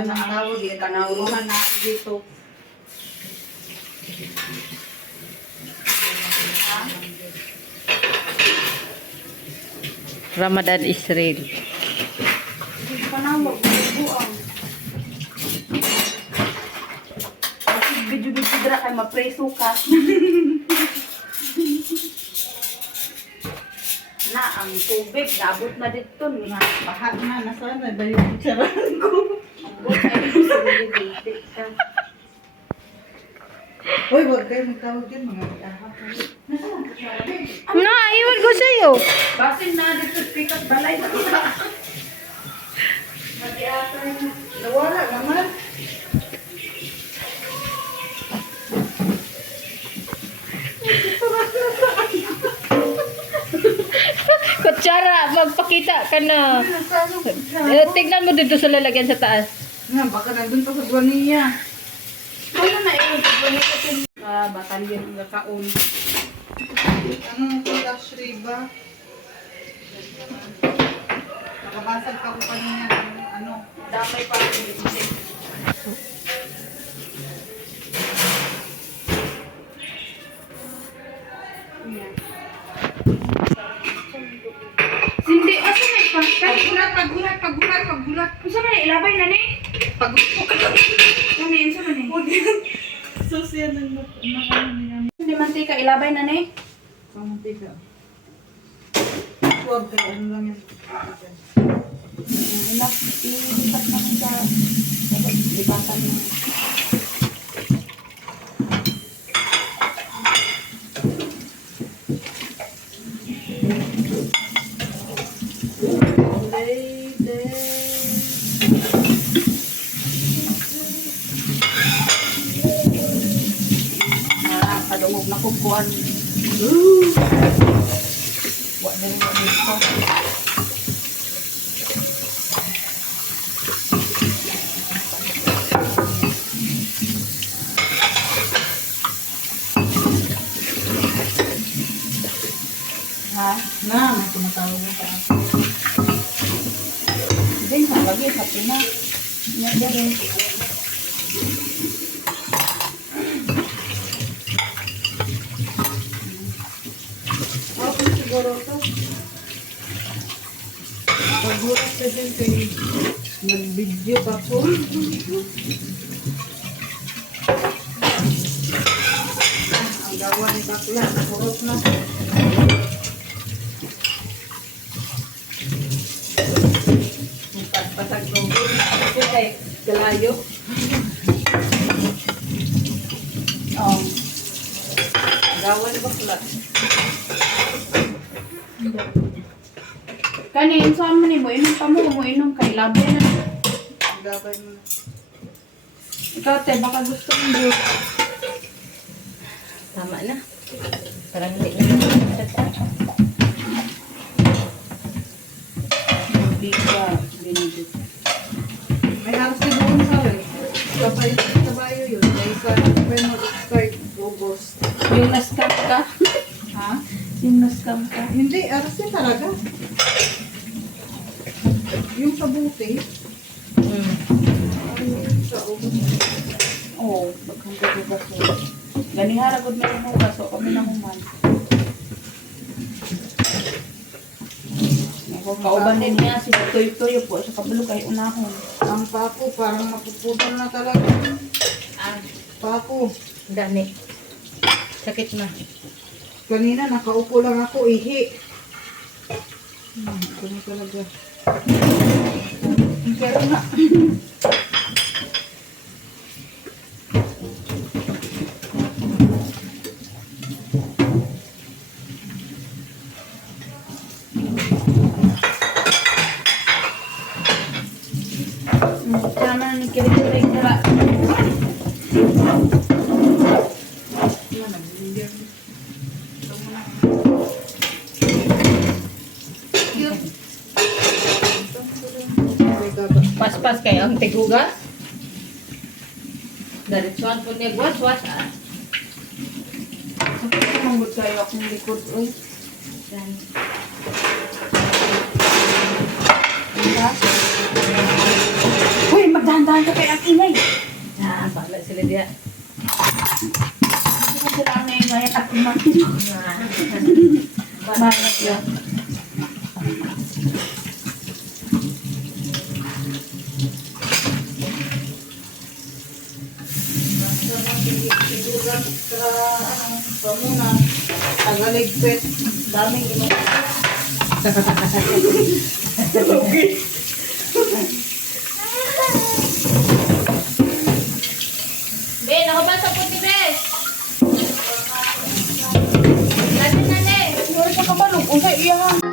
sila ng tawag, di kanawuruhan na dito. Ramadan Israel. Panawag, buang. Video-video dira kay mapreso ka. Na ang tubig, nabot na dito. Bahat na, nasaan na yung kutsarahan ko. Ambot ay suliditik ka. Uy, huwag kayo magtawag dyan, mga ahap. Nasaan ang kutsarahan? Na, iwan ko sa'yo. Basin na dito, pikat balay na kita. Mati-atay na. Nawala naman. Kutsara, magpakita ka na. Tignan mo dito sa lalagyan sa taas. Nga, baka nandun pa sa buwaniya. Ano na yun? Batalyon ang kakaon. Anong flash ba? Nakabasag ka ko kanina ng ano. Damay pa ako dito. Hindi, asa na ipangkay? Paggulat. Asa na ilabay na ni? Ano yun, sa ni? Sus yan ang nakano niya. Hindi mantika, ilabay na ni? Pamuntika. Huwag kayo, ano lang yan. Inak, ilipat naman sa lipatan mo. Kadungog na kukuan. Wa din wa dito. Ha? Na, may tumatawag mo pa ako. Din ha, lagi sa pina. Nya dire. Okay, siguro to. Paggulat ka din kay nag-video pa po. Ang gawa ni Bakla, kurot na. Patag logo. Kay galayo. Gawan ba pula? Kanin saan man mo inom pa mo inom kay labi na. Ang gabay mo na. Ikaw te baka gusto mo do. Tama na. Parang hindi na naman. Hindi ka binigit. May halos na doon sa rin. Kabayo yun. Dahil sa may mag-start August. Yung nascam ka? Ha? Yung nascam ka? Hindi, aras yan talaga. Yung sa buti. Sa August. Oo, bagang gagugas mo. Ganihara gud may hugas so kami na human. Kauban din niya si Toy-Toy po sa kabalo kay unahon. Ang pako parang mapupudol na talaga. Pako. Dani. Sakit na. Kanina nakaupo lang ako, ihi. Ito na talaga. Pero nga. Tama ni kiri-kiri dira. Nagbibigyan. Ito muna. Pas-pas kayo ang tigugas. Diretsuan po niya was-was ah. Manggut kayo akong likod. Uy. Yan. Diba? Uy, magdahan-dahan ka kay Ate Inay. Bahala sila diya. Hindi ko sila ang ingay at umatin. Bakit yun? Pamuna, tagaligpit, daming inom. Ben, ako ba sa puti, Ben? Lagi na, Ben. Wala ka kabalog. Usay iya.